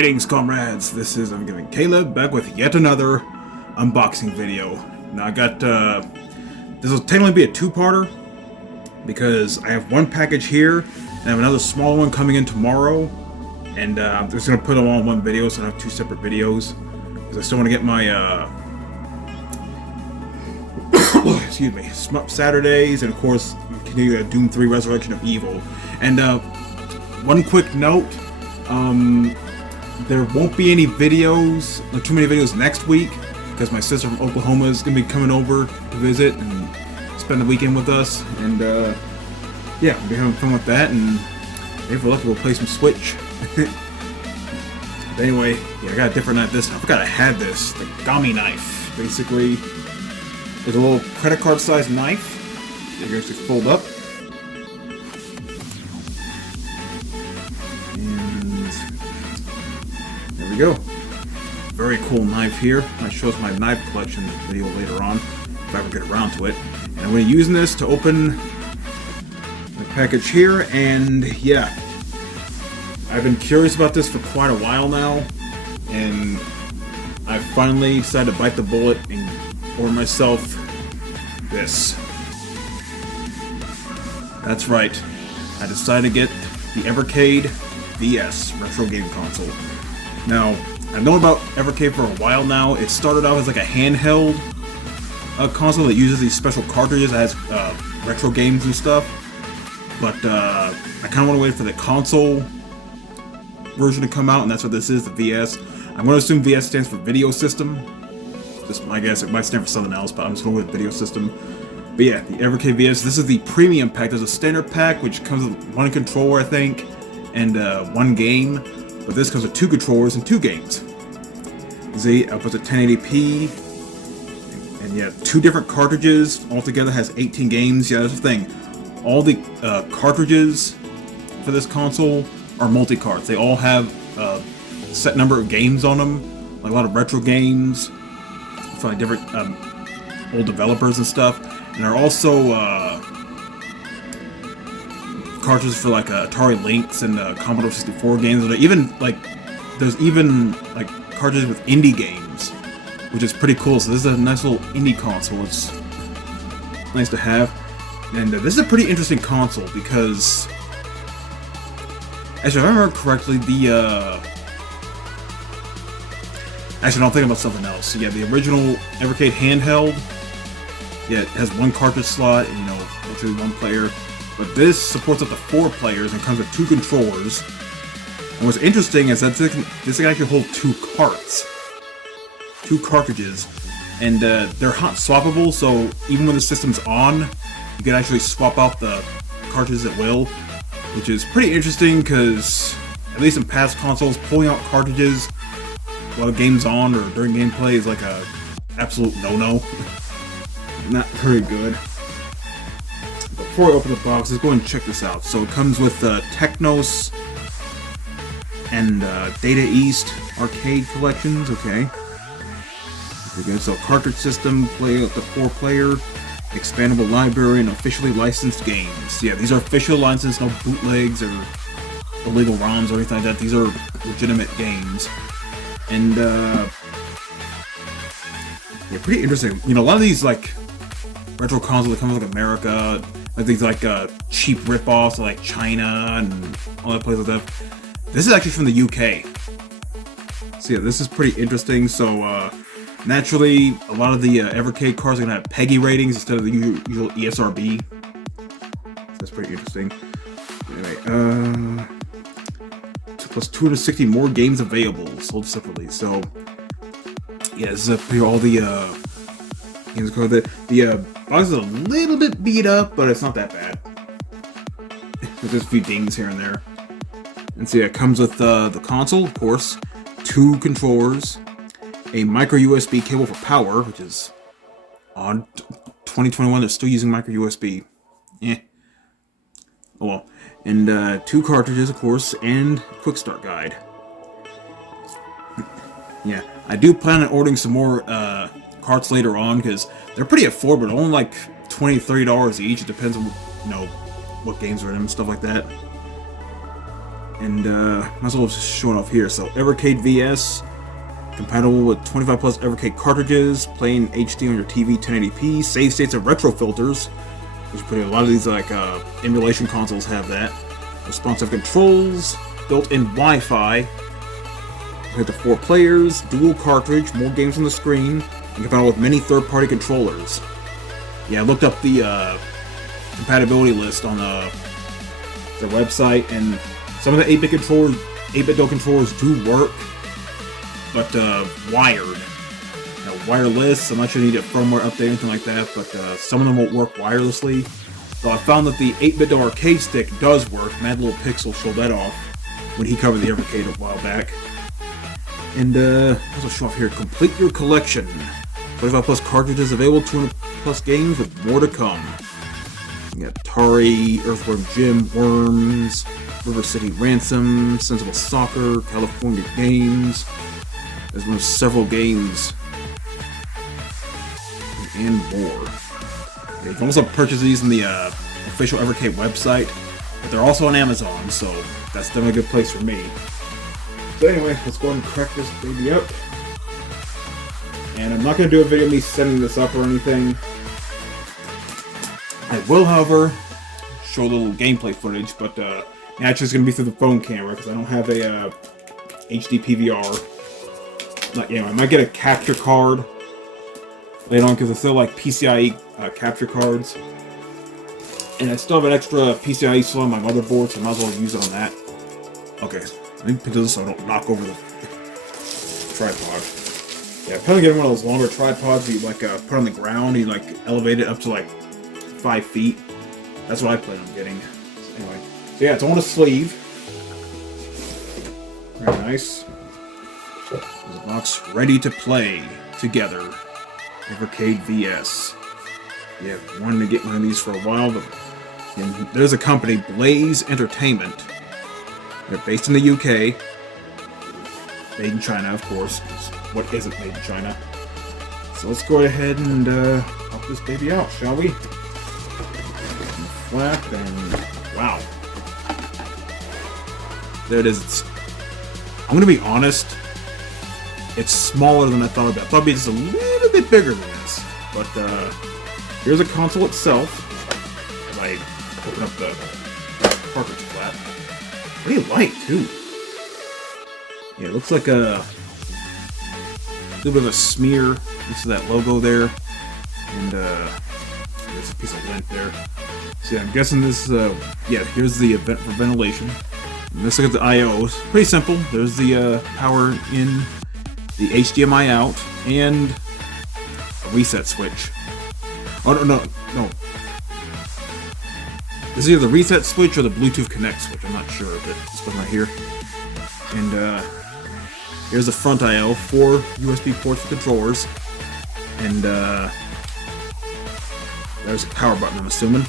Greetings, comrades. This is I'm giving Caleb back with yet another unboxing video. Now I got this will technically be a two-parter because I have one package here and I have another small one coming in tomorrow, and I'm just gonna put them all in one video, so I have two separate videos because I still want to get my excuse me, Shmup Saturdays, and of course continue Doom 3 Resurrection of Evil. And one quick note. There won't be any videos, not too many videos next week, because my sister from Oklahoma is going to be coming over to visit and spend the weekend with us, and yeah, we'll be having fun with that, and if we're lucky we'll play some Switch. But anyway, yeah, I got a different knife this time. I forgot I had this, the Gami knife. Basically, it's a little credit card sized knife that you can actually fold up. There we go. Very cool knife here. I show my knife collection video later on, if I ever get around to it. And I'm going to be using this to open the package here, and yeah. I've been curious about this for quite a while now, and I finally decided to bite the bullet and order myself this. That's right. I decided to get the Evercade VS retro game console. Now, I've known about Evercade for a while now. It started out as like a handheld console that uses these special cartridges that has retro games and stuff. But I kind of want to wait for the console version to come out, and that's what this is, the VS. I'm going to assume VS stands for Video System. Just my guess, it might stand for something else, but I'm just going with Video System. But yeah, the Evercade VS. This is the premium pack. There's a standard pack, which comes with one controller, I think, and one game. But this comes with two controllers and two games. The outputs at 1080p, and yeah, two different cartridges. Altogether has 18 games. Yeah, that's the thing. All the cartridges for this console are multi-carts. They all have a set number of games on them, like a lot of retro games from like different old developers and stuff. And there are also cartridges for like Atari Lynx and Commodore 64 games. There's even like cartridges with indie games, which is pretty cool. So this is a nice little indie console. It's nice to have, and this is a pretty interesting console because, actually, if I remember correctly, actually, no, I'm thinking about something else. So yeah, the original Evercade handheld, yeah, it has one cartridge slot and, you know, literally one player. But this supports up to 4 players and comes with 2 controllers. And what's interesting is that this can actually hold 2 carts. 2 cartridges. And they're hot swappable, so even when the system's on, you can actually swap out the cartridges at will. Which is pretty interesting because, at least in past consoles, pulling out cartridges while the game's on or during gameplay is like a absolute no-no. Not very good. Before I open the box, let's go and check this out. So it comes with Technos and Data East arcade collections. Okay. Very good. So cartridge system, play up to 4-player, expandable library, and officially licensed games. Yeah, these are officially licensed, no bootlegs or illegal ROMs or anything like that. These are legitimate games. And yeah, pretty interesting. You know, a lot of these like retro consoles that come from like America, like these like cheap ripoffs like China and all that places like that. This is actually from the UK. So yeah, this is pretty interesting. So naturally, a lot of the Evercade cards are gonna have PEGI ratings instead of the usual ESRB. So that's pretty interesting. Anyway, plus 260 more games available, sold separately. So yeah, this is up here. All the games called the box is a little bit beat up, but it's not that bad. There's just a few dings here and there. And so yeah, it comes with the console, of course, 2 controllers, a micro USB cable for power, which is odd. 2021, they're still using micro USB. Eh. Oh well. And 2 cartridges, of course, and quick start guide. Yeah, I do plan on ordering some more carts later on because they're pretty affordable. Only like $20, $30 each. It depends on, you know, what games are in them and stuff like that. And might as well just show it off here. So Evercade VS, compatible with 25 plus Evercade cartridges, playing HD on your TV 1080p, save states and retro filters, which a lot of these like emulation consoles have that. Responsive controls, built-in Wi-Fi, up to 4 players, dual cartridge, more games on the screen, and compatible with many third-party controllers. Yeah, I looked up the compatibility list on their website, and some of the 8-bit controllers, 8-bit dual controllers do work, but wired. Now, wireless, I'm not sure you need a firmware update or anything like that, but some of them won't work wirelessly. So I found that the 8-bit dual arcade stick does work. Mad Little Pixel showed that off when he covered the Evercade a while back. And also show off here, complete your collection. 25 plus cartridges available, 200 plus games with more to come. You got Atari, Earthworm Jim, Worms, River City Ransom, Sensible Soccer, California Games. There's one of several games. And more. You can also purchase these in the official Evercade website, but they're also on Amazon, so that's definitely a good place for me. So anyway, let's go ahead and crack this baby up. And I'm not going to do a video of me setting this up or anything. I will, however, show a little gameplay footage, but actually it's going to be through the phone camera because I don't have a HD PVR. Like, I might get a capture card later on because I still like PCI-E capture cards. And I still have an extra PCI-E slot on my motherboard, so I might as well use it on that. Okay, let me pick this so I don't knock over the tripod. Yeah, I'm probably getting one of those longer tripods you like put on the ground, you like elevate it up to like 5 feet. That's what I plan on getting. So anyway, so yeah, it's on a sleeve. Very nice. There's a box ready to play together. Evercade VS. Yeah, wanted to get one of these for a while, but there's a company, Blaze Entertainment. They're based in the UK. Made in China, of course. What isn't made in China? So let's go ahead and pop this baby out, shall we? Flap and wow. There it is. I'm gonna be honest. It's smaller than I thought it'd be. I thought it'd be just a little bit bigger than this. But here's the console itself. As I open up the cartridge flap. Pretty light too. Yeah, it looks like a little bit of a smear next to that logo there. And there's a piece of lint there. So yeah, I'm guessing this yeah, here's the event for ventilation. And let's look at the I/O. It's pretty simple. There's the power in, the HDMI out, and a reset switch. Oh, no. This is either the reset switch or the Bluetooth Connect switch. I'm not sure, but this one right here. And here's the front I/O, 4 USB ports for controllers. And there's a power button, I'm assuming.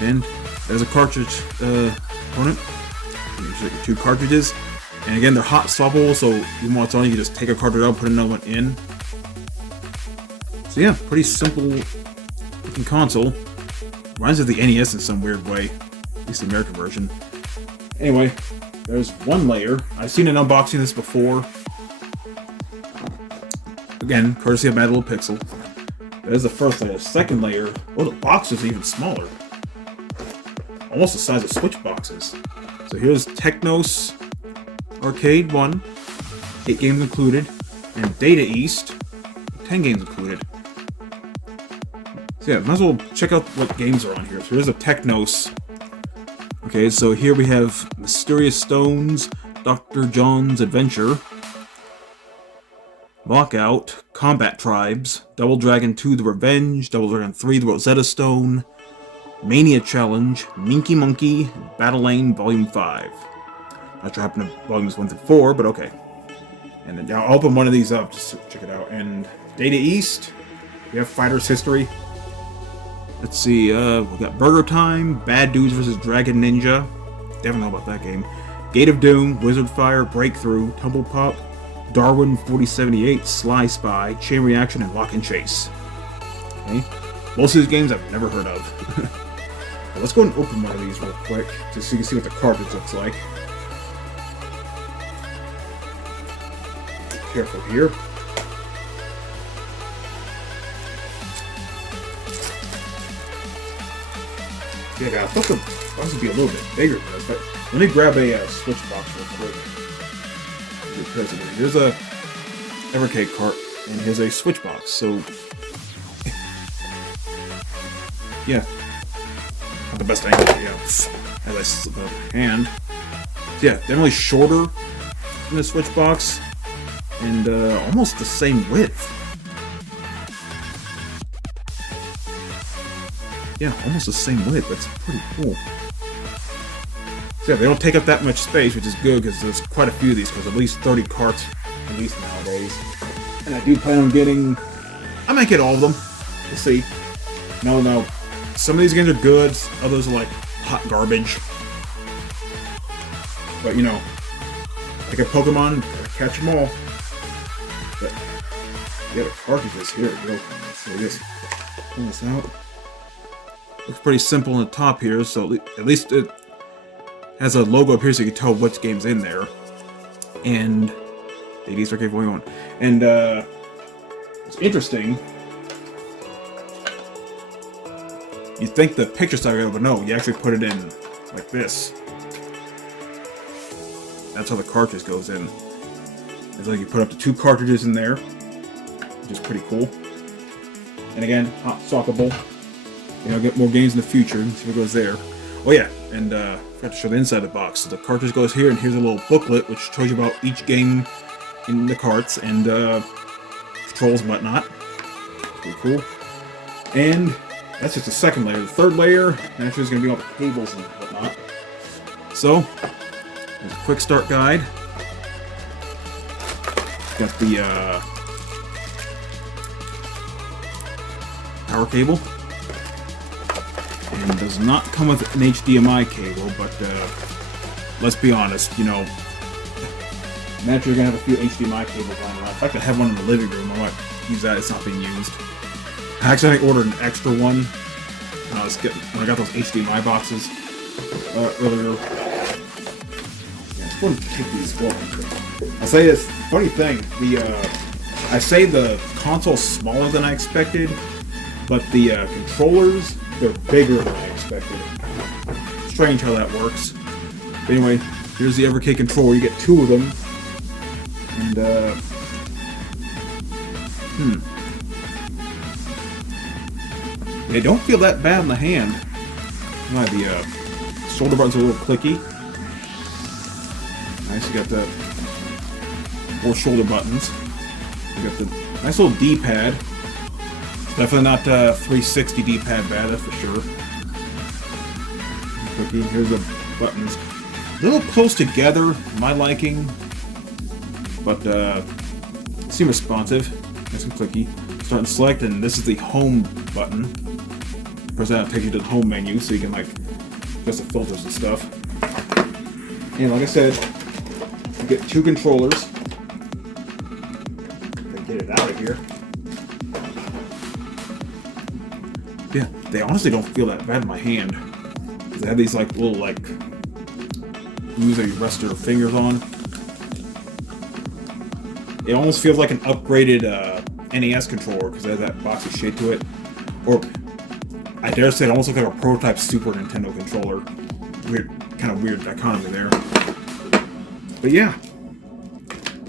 And there's a cartridge component. There's your 2 cartridges. And again, they're hot swappable, so even while it's on, you can just take a cartridge out, put another one in. So yeah, pretty simple looking console. Reminds me of the NES in some weird way, at least the American version. Anyway, there's one layer. I've seen an unboxing of this before. Again, courtesy of Mad Little Pixel. There's the first layer. Second layer, oh, the box is even smaller. Almost the size of Switch boxes. So here's Technos Arcade 1, 8 games included, and Data East, 10 games included. So yeah, might as well check out what games are on here. So here's a Technos. Okay, so here we have Mysterious Stones, Dr. John's Adventure, Lockout, Combat Tribes, Double Dragon 2 The Revenge, Double Dragon 3 The Rosetta Stone, Mania Challenge, Minky Monkey, Battle Lane Volume 5. Not sure what happened to Volumes 1 through 4, but okay. And then I'll open one of these up just to check it out. And Data East, we have Fighter's History. Let's see, we got Burger Time, Bad Dudes vs. Dragon Ninja. Definitely know about that game. Gate of Doom, Wizard Fire, Breakthrough, Tumble Pop, Darwin 4078, Sly Spy, Chain Reaction, and Lock and Chase. Okay. Most of these games I've never heard of. Let's go and open one of these real quick, just so you can see what the cartridge looks like. careful here. Yeah, I thought the box would be a little bit bigger than this, but let me grab a switch box real quick. Here's a Evercade cart, and here's a switch box. So, yeah, not the best angle, yeah. As I slip out the hand, so yeah, definitely shorter than the switch box, and almost the same width. Yeah, almost the same width. That's pretty cool. So yeah, they don't take up that much space, which is good because there's quite a few of these. Because at least 30 carts, at least nowadays. And I do plan on getting. I might get all of them. We'll see. No. Some of these games are good. Others are like hot garbage. But you know, like a Pokemon, gotta catch them all. But yeah, the cartridges here. Go. So just pull this out. Looks pretty simple on the top here, so at least it has a logo up here so you can tell which game's in there. And AD's Arcade 41. And it's interesting. You think the picture style, but no, you actually put it in like this. That's how the cartridge goes in. It's like you put up to 2 cartridges in there, which is pretty cool. And again, hot sockable. You know, get more games in the future and see what goes there. Oh yeah, and I forgot to show the inside of the box. So the cartridge goes here, and here's a little booklet which tells you about each game in the carts and controls and whatnot. Pretty cool. And that's just the second layer. The third layer actually is going to be all the cables and whatnot. So there's a quick start guide. Got the power cable. And does not come with an HDMI cable, but let's be honest, you know, naturally you're going to have a few HDMI cables lying around. In fact, I have one in the living room. I might use that. It's not being used. I actually ordered an extra one when I got those HDMI boxes earlier. Yeah, it's fun to take these well. I say this funny thing. I say the console's smaller than I expected, but the controllers, they're bigger than I expected. Strange how that works. But anyway, here's the Evercade controller. You get 2 of them. And, they don't feel that bad in the hand. The shoulder buttons are a little clicky. Nice, you got the 4 shoulder buttons. You got the nice little D-pad. Definitely not 360 D-pad bad, that's for sure. Clicky. Here's the buttons. A little close together, my liking, but seem responsive. Nice and clicky. Start and select, and this is the home button. Press that, takes you to the home menu, so you can like adjust the filters and stuff. And like I said, you get 2 controllers. Get it out of here. Yeah, they honestly don't feel that bad in my hand. They have these like little like moves that you rest your fingers on. It almost feels like an upgraded NES controller because it has that boxy shape to it. Or I dare say it almost looks like a prototype Super Nintendo controller. Weird, kind of weird dichotomy there. But yeah,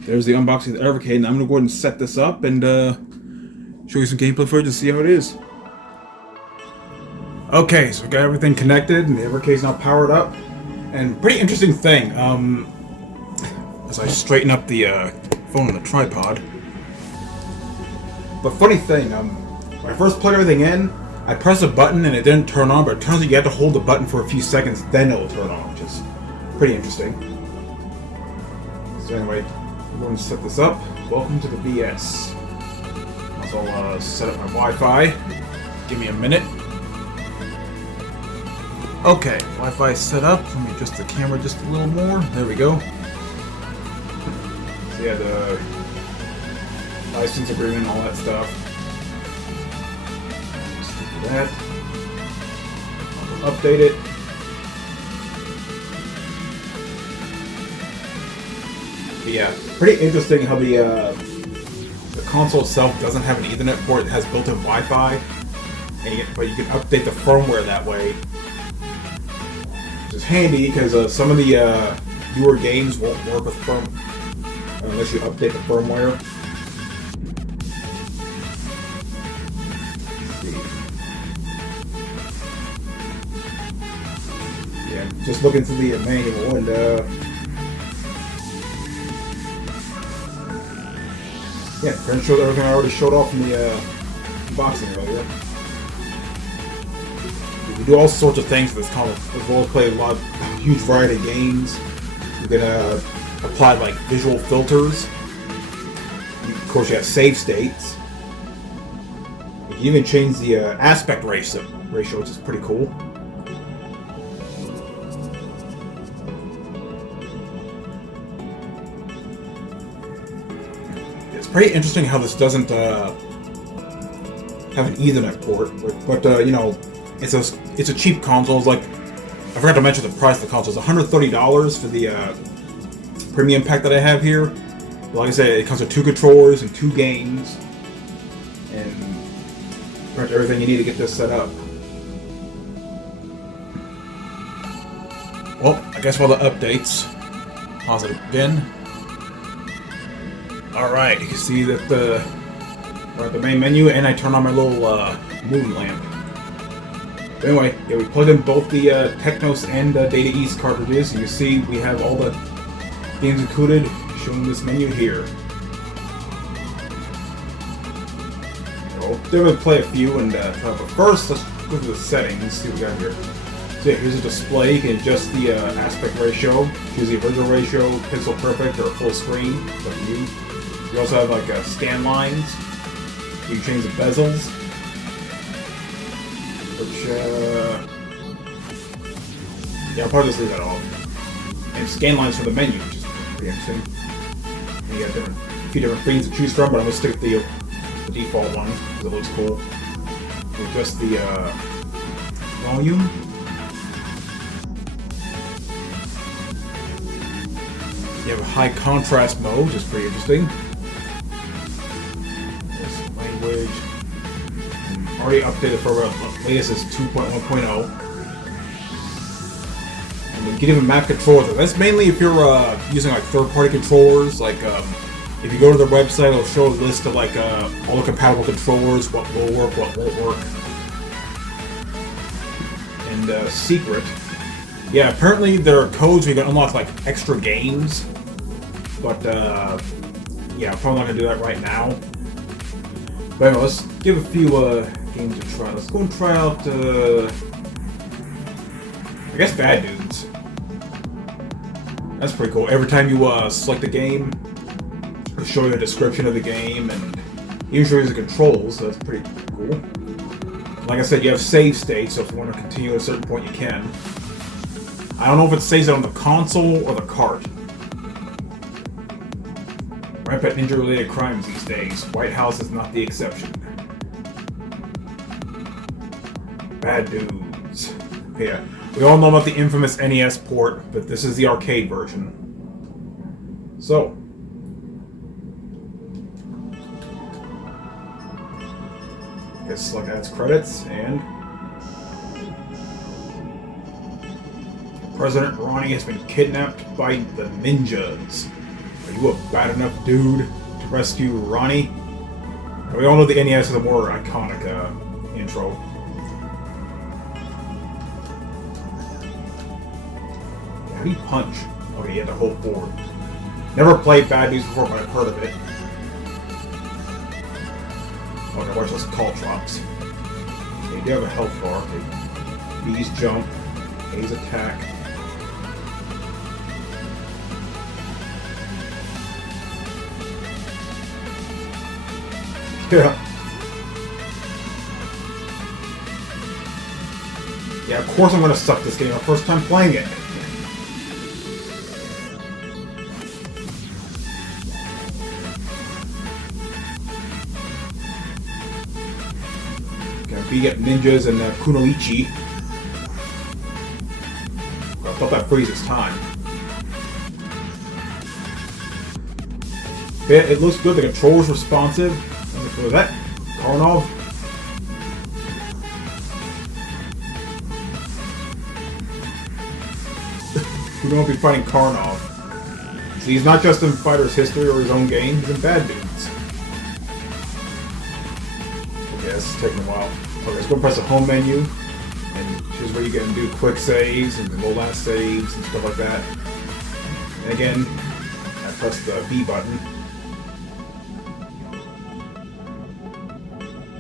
there's the unboxing of the Evercade, and I'm gonna go ahead and set this up and show you some gameplay footage and see how it is. Okay, so we got everything connected, and the Evercade's now powered up. And pretty interesting thing, as I straighten up the phone on the tripod. But funny thing, when I first plugged everything in, I pressed a button and it didn't turn on, but it turns out you have to hold the button for a few seconds, then it will turn on, which is pretty interesting. So anyway, I'm going to set this up. Welcome to the VS. So I'll set up my Wi-Fi. Give me a minute. Okay, Wi-Fi is set up. Let me adjust the camera just a little more. There we go. So yeah, the license agreement, all that stuff. That. I'll update it. Yeah, pretty interesting how the console itself doesn't have an Ethernet port. It has built-in Wi-Fi, but you can update the firmware that way, which is handy because some of the newer games won't work with unless you update the firmware. Yeah, just looking through the manual and yeah, pretty sure everything I already showed off in the unboxing earlier. You can do all sorts of things with this console, as well as play a huge variety of games. You can apply like visual filters. Of course, you have save states. You can even change the aspect ratio, which is pretty cool. It's pretty interesting how this doesn't have an Ethernet port, but you know, it's a cheap console. It's like, I forgot to mention the price of the console. It's $130 for the premium pack that I have here. But like I said, it comes with 2 controllers and 2 games, and pretty much everything you need to get this set up. Well, I guess for the updates, pause it again. Alright, you can see that we're at the main menu, and I turn on my little moon lamp. But anyway, yeah, we plugged in both the Technos and Data East cartridges. You can see we have all the games included, shown in this menu here. We'll definitely play a few and try, but first let's go through the settings, see what we got here. So yeah, here's a display. You can adjust the aspect ratio, choose the original ratio, pixel perfect, or full screen. It's up to you. You also have like scan lines. You can change the bezels, which yeah, I'll probably just leave that off. And scan lines for the menu, which is pretty interesting. And you got a few different screens to choose from, but I'm gonna stick with the default one because it looks cool. You adjust the volume. You have a high contrast mode, which is pretty interesting. There's language. Already updated for latest is 2.1.0. And you can even map controllers. That's mainly if you're using like third-party controllers. Like if you go to their website, it'll show a list of like all the compatible controllers, what will work, what won't work. And secret. Yeah, apparently there are codes where you can unlock like extra games. But, yeah, I'm probably not going to do that right now. But anyway, let's give a few games a try. Let's go and try out, I guess Bad Dudes. That's pretty cool. Every time you select a game, it'll show you a description of the game, and even show you the controls, so that's pretty cool. Like I said, you have save states, so if you want to continue at a certain point, you can. I don't know if it saves it on the console or the cart. Rampant ninja-related crimes these days. White House is not the exception. Bad Dudes. Yeah, we all know about the infamous NES port, but this is the arcade version. So. Guess select adds credits, and President Ronnie has been kidnapped by the ninjas. Are you a bad enough dude to rescue Ronnie? And we all know the NES is a more iconic intro. How do you punch? Okay, you have to hold forward. Never played Bad Dudes before, but I've heard of it. Okay, watch those call drops. Okay, you do have a health bar. Okay. B's jump. A's attack. Yeah. Yeah, of course I'm gonna suck this game. My first time playing it. Okay, beat up ninjas and Kunoichi. I thought that freezes time. Yeah, it looks good. The controller's responsive. Was that Karnov? We don't be fighting Karnov. See, he's not just in Fighter's history or his own game, he's in Bad Dudes. Okay, this is taking a while. Okay, let's go press the home menu, and here's where you can do quick saves and low last saves and stuff like that. And again, I press the B button.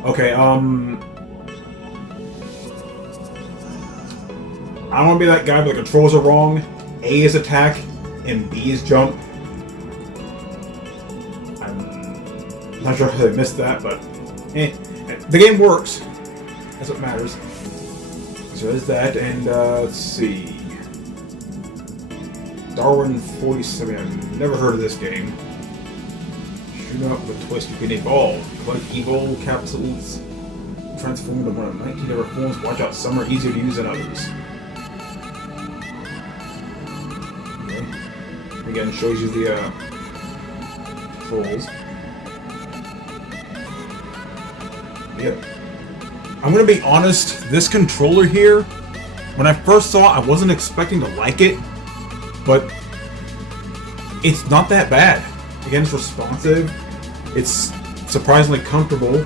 Okay, I don't want to be that guy, but the controls are wrong. A is attack, and B is jump. I'm not sure how they missed that, but the game works. That's what matters. So there's that, and let's see. Darwin 47. I've never heard of this game. Shoot up with a twist. You can evolve. Collect evil capsules. Transform into one of 19 different forms. Watch out, some are easier to use than others. Again, shows you the controls. Yep. I'm gonna be honest, this controller here, when I first saw it, I wasn't expecting to like it, but it's not that bad. Again, it's responsive. It's surprisingly comfortable.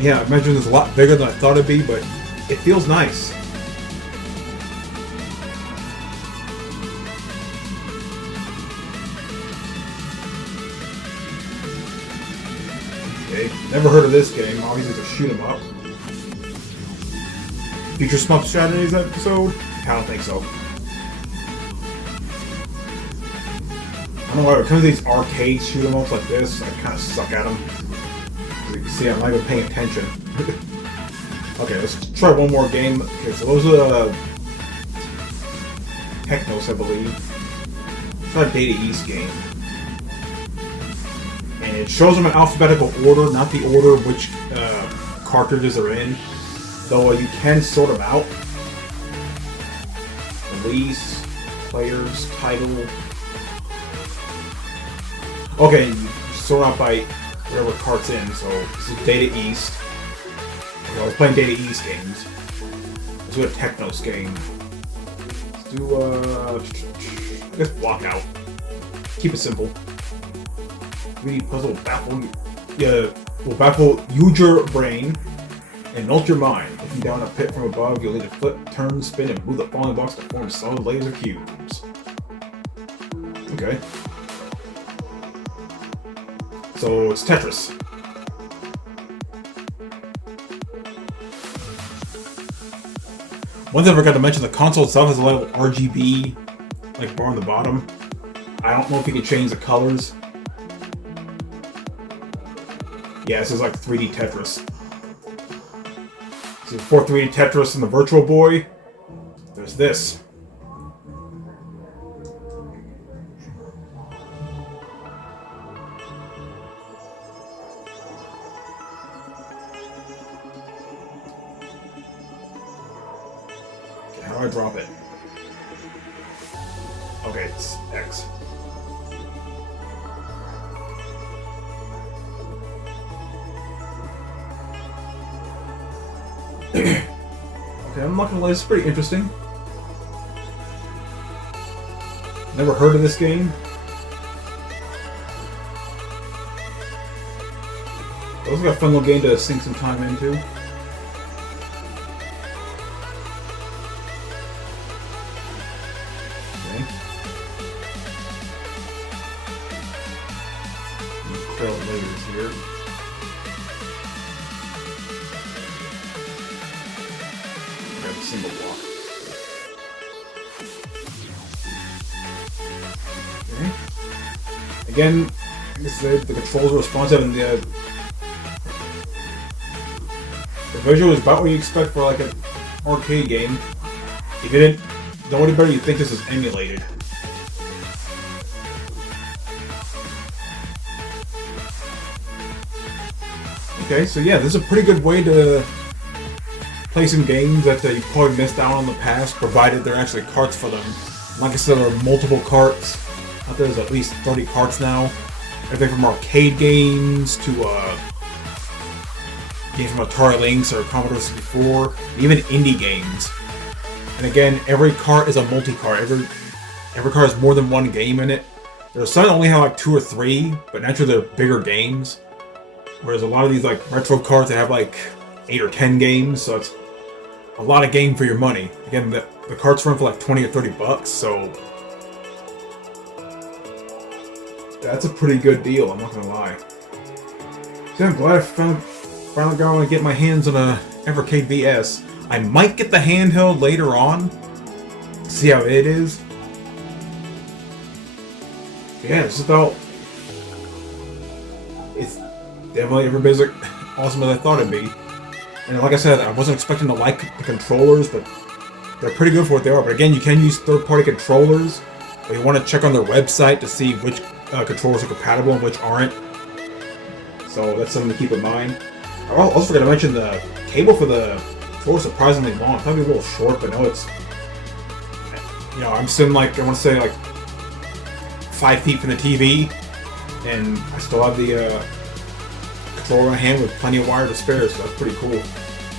Yeah, I imagine it's a lot bigger than I thought it'd be, but it feels nice. Never heard of this game. Obviously, it's a shoot 'em up. Future Smuff Strategies episode? I don't think so. I don't know why it comes to these arcade shoot 'em ups like this, I kind of suck at them. As you can see, I'm not even paying attention. Okay, let's try one more game. Okay, so those are Technos, I believe. It's not a Data East game. And it shows them in alphabetical order, not the order of which cartridges are in. Though you can sort them out. Release, players, title. Okay, you sort out by whatever cart's in. So this is Data East. I was playing Data East games. Let's do a Technos game. Let's do I guess Blockout. Keep it simple. 3D puzzle will baffle your brain and melt your mind. Looking down a pit from above, you'll need to flip, turn, spin, and move the falling blocks to form solid layers of cubes. Okay. So it's Tetris. One thing I forgot to mention, the console itself has a little RGB like bar on the bottom. I don't know if you can change the colors. Yeah, this is like 3D Tetris. So for 3D Tetris and the Virtual Boy, there's this. Okay, how do I drop it? Okay, it's X. Okay, I'm not gonna lie, it's pretty interesting. Never heard of this game. It looks like a fun little game to sink some time into. Okay. Clear out layers here. Single block. Okay. Again, like I said, the controls are responsive, and the visual is about what you expect for like an arcade game. If you didn't know any better, you'd think this is emulated. Okay, so yeah, this is a pretty good way to play some games that you probably missed out on in the past, provided there are actually carts for them. Like I said, there are multiple carts. I think there's at least 30 carts now. everything from arcade games to games from Atari Lynx or Commodore 64, even indie games. And again, every cart is a multi-cart. Every cart has more than one game in it. There's some that only have like 2 or 3, but naturally they're bigger games. Whereas a lot of these like retro carts that have like 8 or 10 games, so it's a lot of game for your money. Again, the carts run for like 20 or 30 bucks, so that's a pretty good deal, I'm not gonna lie. So I'm glad I finally got to get my hands on a Evercade VS. I might get the handheld later on, see how it is. Yeah, it's about... It's definitely every bit as awesome as I thought it'd be. And like I said, I wasn't expecting to like the controllers, but they're pretty good for what they are. But again, you can use third-party controllers, but you want to check on their website to see which controllers are compatible and which aren't. So that's something to keep in mind. I also forgot to mention the cable for the controller is surprisingly long. Probably a little short, but no, it's... You know, I'm sitting like, I want to say like 5 feet from the TV, and I still have the controller in my hand with plenty of wire to spare, so that's pretty cool.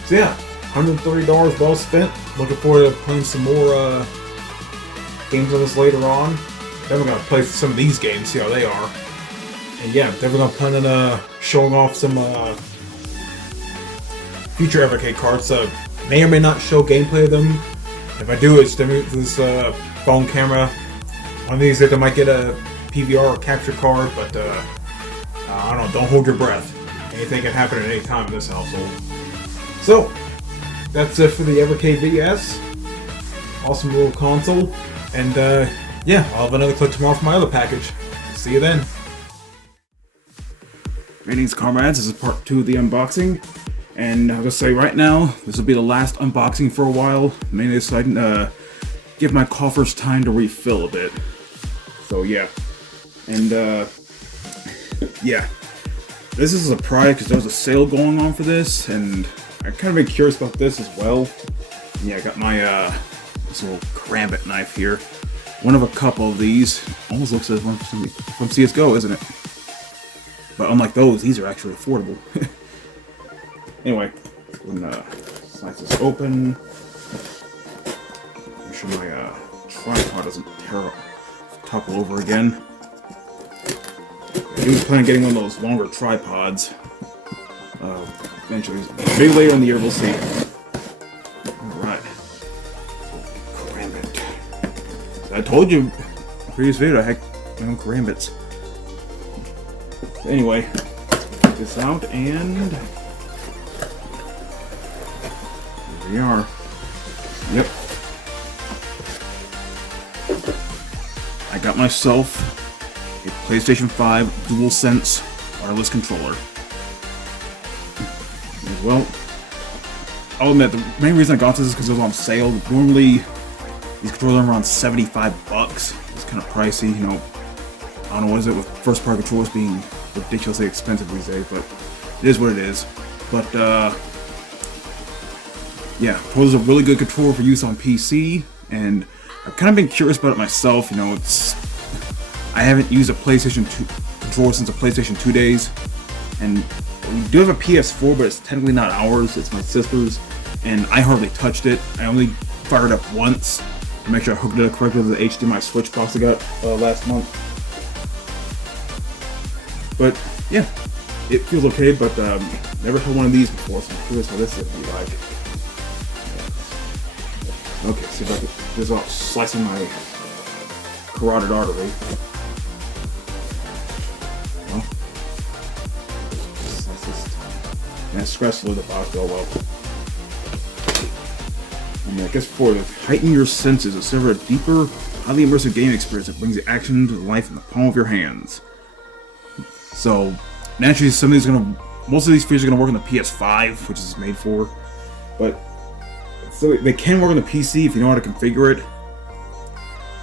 So yeah, $130 well spent. Looking forward to playing some more games on this later on. Definitely gonna play some of these games, see how they are. And yeah, definitely gonna plan on showing off some future Evercade cards. May or may not show gameplay of them. If I do, it's definitely this phone camera. One of these days I might get a PVR or capture card, but I don't know, don't hold your breath. Anything can happen at any time in this household. So, that's it for the Evercade VS. Awesome little console. And yeah, I'll have another clip tomorrow for my other package. See you then. Greetings, comrades. This is part 2 of the unboxing. And I'll just say right now, this will be the last unboxing for a while. Mainly so I can give my coffers time to refill a bit. So yeah. And yeah. This is a surprise because there was a sale going on for this, and I kind of been curious about this as well. Yeah, I got my this little karambit knife here. One of a couple of these. Almost looks like one from CSGO, isn't it? But unlike those, these are actually affordable. Anyway, I'm gonna slice this open. Make sure my tripod doesn't topple over again. I do plan on getting one of those longer tripods. Eventually. Maybe later in the year, we'll see. Alright. Karambit. I told you in the previous video I had my own karambits. Anyway, take this out and... Here we are. Yep. I got myself a PlayStation 5 DualSense wireless controller. Well, I'll admit, the main reason I got this is because it was on sale. Normally, these controllers are around 75 bucks. It's kind of pricey, you know. I don't know what is it with first-party controllers being ridiculously expensive these days, but it is what it is. But, yeah, controllers are a really good controller for use on PC, and I've kind of been curious about it myself. You know, I haven't used a PlayStation 2 controller since the PlayStation 2 days, and we do have a PS4, but it's technically not ours, it's my sister's, and I hardly touched it. I only fired it up once to make sure I hooked it up correctly with the HDMI switch box I got last month. But yeah, it feels okay, but never had one of these before, so I'm curious how this is going to be like. Okay, see if I can, this is all slicing my carotid artery. Well, slice this. And scratch through the box, oh well. And I guess for to heighten your senses, it's serve a deeper, highly immersive game experience that brings the action to life in the palm of your hands. So, naturally, most of these features are gonna work on the PS5, which is made for, but so they can work on the PC if you know how to configure it.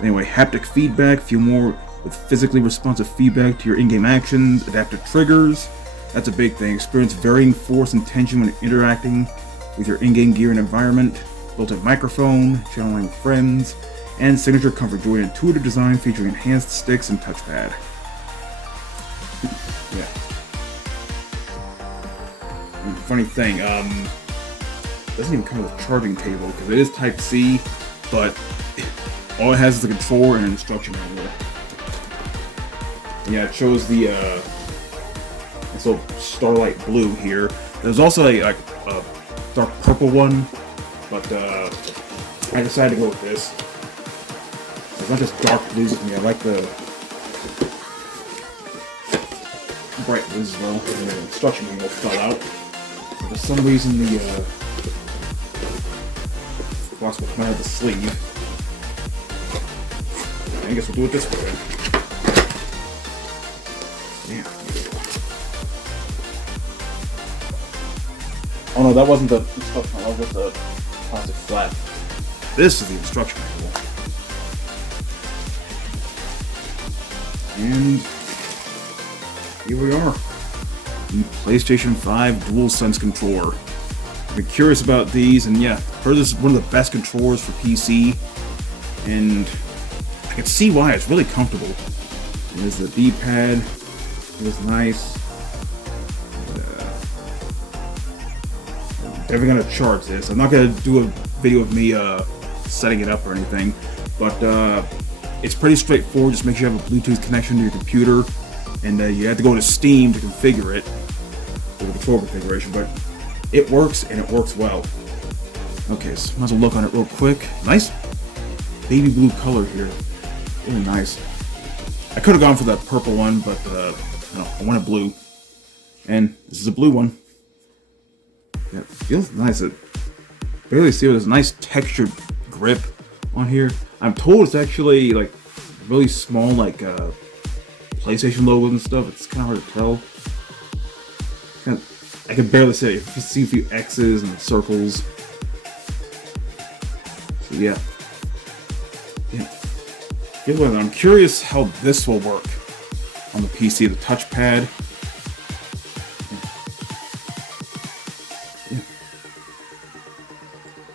Anyway, haptic feedback, feel more with physically responsive feedback to your in-game actions, adaptive triggers. That's a big thing. Experience varying force and tension when interacting with your in-game gear and environment. Built-in microphone, channeling friends, and signature comfort. Joy intuitive design featuring enhanced sticks and touchpad. Yeah. And funny thing, it doesn't even come with a charging cable because it is Type C, but all it has is the controller and an instruction manual. Yeah, it shows the this little Starlight blue here. There's also a dark purple one, but I decided to go with this. It's not just dark blues with me. I like the bright blues as well. And the instruction manual fell out. For some reason, the box will come out of the sleeve. I guess we'll do it this way. Yeah. Oh no, that wasn't the instruction manual. That was just a plastic flap. This is the instruction manual. And here we are. The PlayStation 5 DualSense controller. I've been curious about these, and yeah, heard this is one of the best controllers for PC, and I can see why. It's really comfortable. And there's the D-pad. It was nice. I'm never gonna charge this. I'm not gonna do a video of me setting it up or anything, but it's pretty straightforward. Just make sure you have a Bluetooth connection to your computer, and you have to go to Steam to configure it for the control configuration, but it works, and it works well. Okay, so might as well look on it real quick. Nice baby blue color here. Really nice. I could have gone for that purple one, but no, I wanted blue. And this is a blue one. Yeah, it feels nice. It barely see it. There's a nice textured grip on here. I'm told it's actually like really small, like PlayStation logos and stuff. It's kind of hard to tell. I can barely see it. You see a few X's and circles. So yeah. I'm curious how this will work on the PC. The touchpad. Yeah.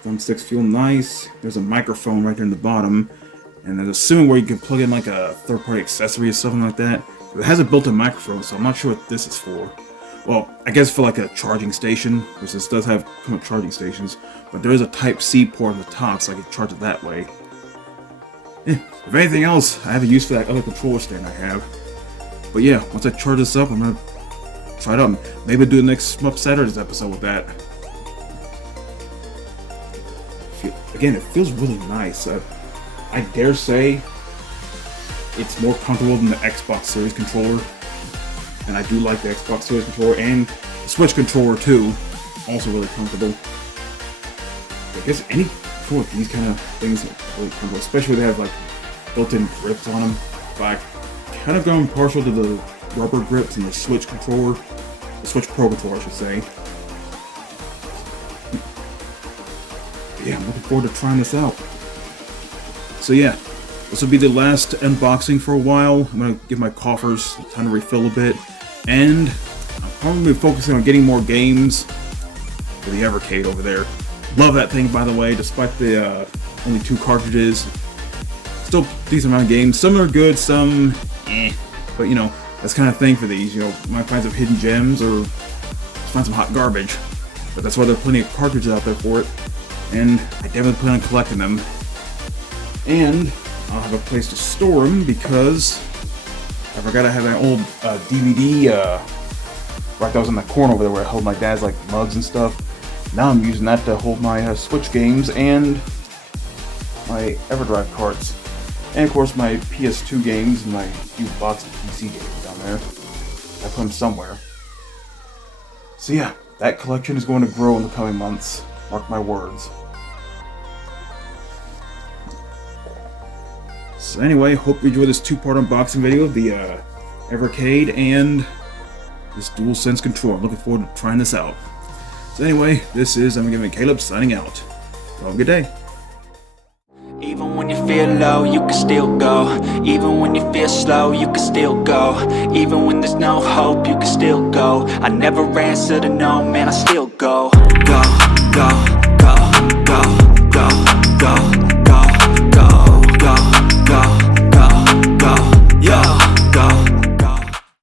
Thumbsticks feel nice. There's a microphone right there in the bottom, and I'm assuming where you can plug in like a third-party accessory or something like that. It has a built-in microphone, so I'm not sure what this is for. Well, I guess for like a charging station, which this does have come with charging stations, but there is a Type-C port on the top, so I can charge it that way. If anything else, I have a use for that other controller stand I have. But yeah, once I charge this up, I'm gonna try it out. Maybe do the next Shmup Saturdays episode with that. Again, it feels really nice. I dare say it's more comfortable than the Xbox Series controller. And I do like the Xbox Series controller and the Switch controller too. Also really comfortable. I guess any controller with these kind of things are really comfortable, especially when they have like built-in grips on them. But I kind of gone partial to the rubber grips in the Switch controller. The Switch Pro controller, I should say. But yeah, I'm looking forward to trying this out. So yeah, this will be the last unboxing for a while. I'm going to give my coffers time to refill a bit. And I'm probably focusing on getting more games for the Evercade over there. Love that thing, by the way, despite the only 2 cartridges. Still a decent amount of games. Some are good, some eh. But you know, that's kind of thing for these. You know, you might find some hidden gems or find some hot garbage. But that's why there are plenty of cartridges out there for it. And I definitely plan on collecting them. And I'll have a place to store them because I forgot I had my old DVD right that was in the corner over there where I held my dad's like mugs and stuff. Now I'm using that to hold my Switch games and my EverDrive carts. And of course my PS2 games and my few box of PC games down there. I put them somewhere. So yeah, that collection is going to grow in the coming months. Mark my words. So anyway, hope you enjoyed this 2-part unboxing video of the Evercade and this DualSense controller. I'm looking forward to trying this out. So anyway, this is Caleb signing out. Have a good day. Even when you feel low, you can still go. Even when you feel slow, you can still go. Even when there's no hope, you can still go. I never answer to no, man, I still go. Go, go.